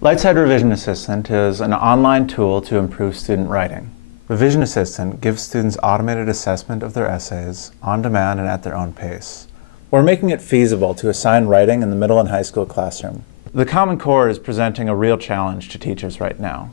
LightSide Revision Assistant is an online tool to improve student writing. Revision Assistant gives students automated assessment of their essays on demand and at their own pace. We're making it feasible to assign writing in the middle and high school classroom. The Common Core is presenting a real challenge to teachers right now.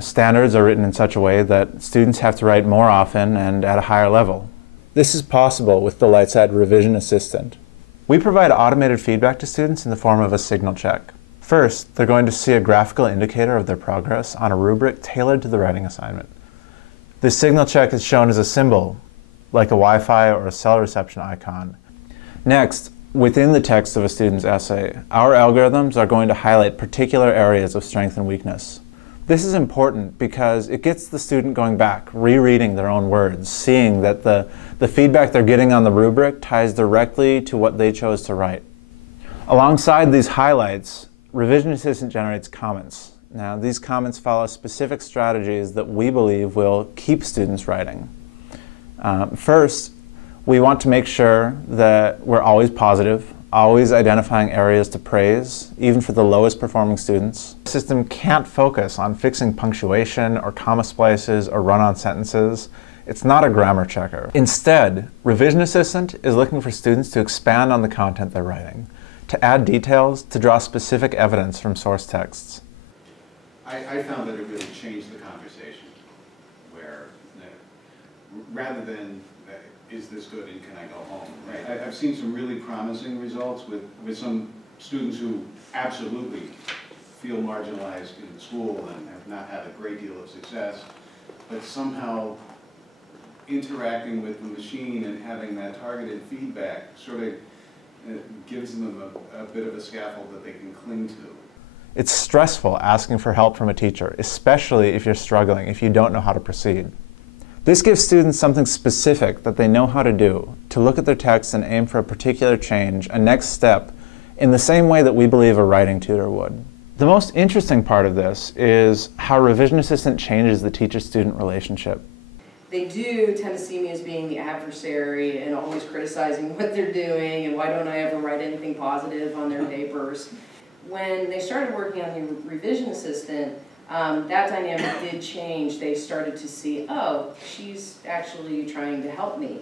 Standards are written in such a way that students have to write more often and at a higher level. This is possible with the LightSide Revision Assistant. We provide automated feedback to students in the form of a signal check. First, they're going to see a graphical indicator of their progress on a rubric tailored to the writing assignment. This signal check is shown as a symbol, like a Wi-Fi or a cell reception icon. Next, within the text of a student's essay, our algorithms are going to highlight particular areas of strength and weakness. This is important because it gets the student going back, rereading their own words, seeing that the feedback they're getting on the rubric ties directly to what they chose to write. Alongside these highlights, Revision Assistant generates comments. Now, these comments follow specific strategies that we believe will keep students writing. First, we want to make sure that we're always positive, always identifying areas to praise, even for the lowest performing students. The system can't focus on fixing punctuation or comma splices or run-on sentences. It's not a grammar checker. Instead, Revision Assistant is looking for students to expand on the content they're writing, to add details, to draw specific evidence from source texts. I found that it really changed the conversation, where rather than is this good and can I go home, right? I've seen some really promising results with some students who absolutely feel marginalized in school and have not had a great deal of success, but somehow interacting with the machine and having that targeted feedback sort of gives them a bit of a scaffold that they can cling to. It's stressful asking for help from a teacher, especially if you're struggling, if you don't know how to proceed. This gives students something specific that they know how to do, to look at their text and aim for a particular change, a next step, in the same way that we believe a writing tutor would. The most interesting part of this is how Revision Assistant changes the teacher-student relationship. They do tend to see me as being the adversary and always criticizing what they're doing and why don't I ever write anything positive on their papers. When they started working on the Revision Assistant, that dynamic did change. They started to see, oh, she's actually trying to help me.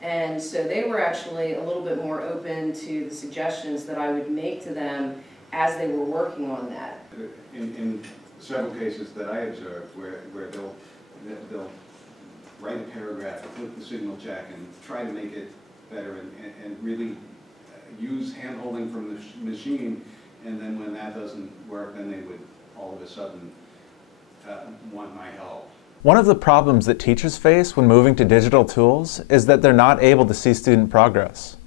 And so they were actually a little bit more open to the suggestions that I would make to them as they were working on that. In several cases that I observed where they'll write a paragraph, click the signal check, and try to make it better and really use hand-holding from the machine, and then when that doesn't work, then they would all of a sudden want my help. One of the problems that teachers face when moving to digital tools is that they're not able to see student progress.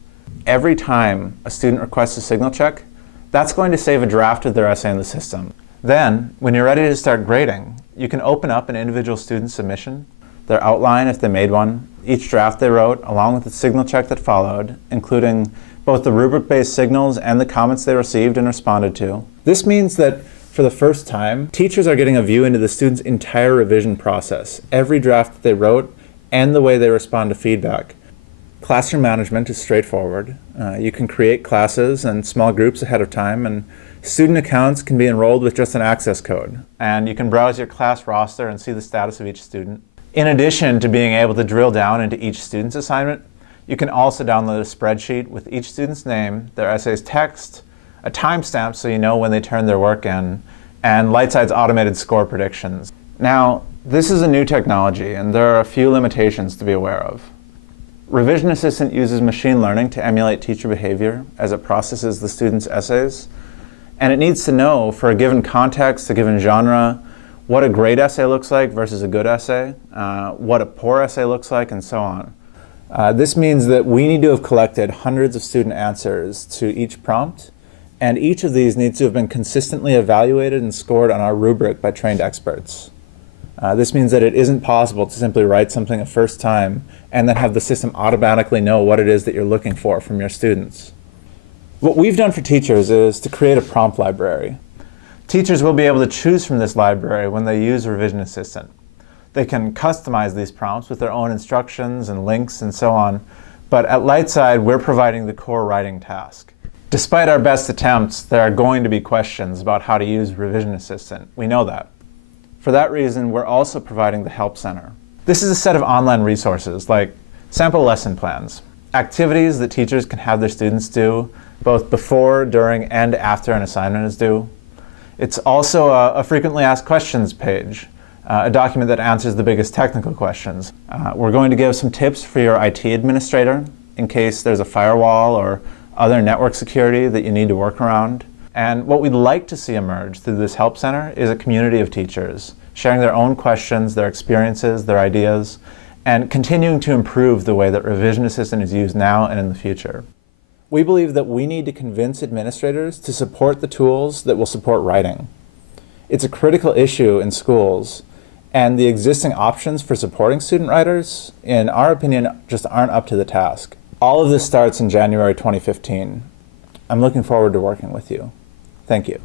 Every time a student requests a signal check, that's going to save a draft of their essay in the system. Then, when you're ready to start grading, you can open up an individual student submission, their outline if they made one, each draft they wrote, along with the signal check that followed, including both the rubric-based signals and the comments they received and responded to. This means that for the first time, teachers are getting a view into the student's entire revision process, every draft that they wrote, and the way they respond to feedback. Classroom management is straightforward. You can create classes and small groups ahead of time, and student accounts can be enrolled with just an access code. And you can browse your class roster and see the status of each student. In addition to being able to drill down into each student's assignment, you can also download a spreadsheet with each student's name, their essay's text, a timestamp so you know when they turned their work in, and LightSide's automated score predictions. Now, this is a new technology, and there are a few limitations to be aware of. Revision Assistant uses machine learning to emulate teacher behavior as it processes the student's essays, and it needs to know, for a given context, a given genre, what a great essay looks like versus a good essay, what a poor essay looks like, and so on. This means that we need to have collected hundreds of student answers to each prompt, and each of these needs to have been consistently evaluated and scored on our rubric by trained experts. This means that it isn't possible to simply write something a first time and then have the system automatically know what it is that you're looking for from your students. What we've done for teachers is to create a prompt library. Teachers will be able to choose from this library when they use Revision Assistant. They can customize these prompts with their own instructions and links and so on, but at LightSide, we're providing the core writing task. Despite our best attempts, there are going to be questions about how to use Revision Assistant. We know that. For that reason, we're also providing the Help Center. This is a set of online resources like sample lesson plans, activities that teachers can have their students do both before, during, and after an assignment is due. It's also a frequently asked questions page, a document that answers the biggest technical questions. We're going to give some tips for your IT administrator in case there's a firewall or other network security that you need to work around. And what we'd like to see emerge through this Help Center is a community of teachers sharing their own questions, their experiences, their ideas, and continuing to improve the way that Revision Assistant is used now and in the future. We believe that we need to convince administrators to support the tools that will support writing. It's a critical issue in schools, and the existing options for supporting student writers, in our opinion, just aren't up to the task. All of this starts in January 2015. I'm looking forward to working with you. Thank you.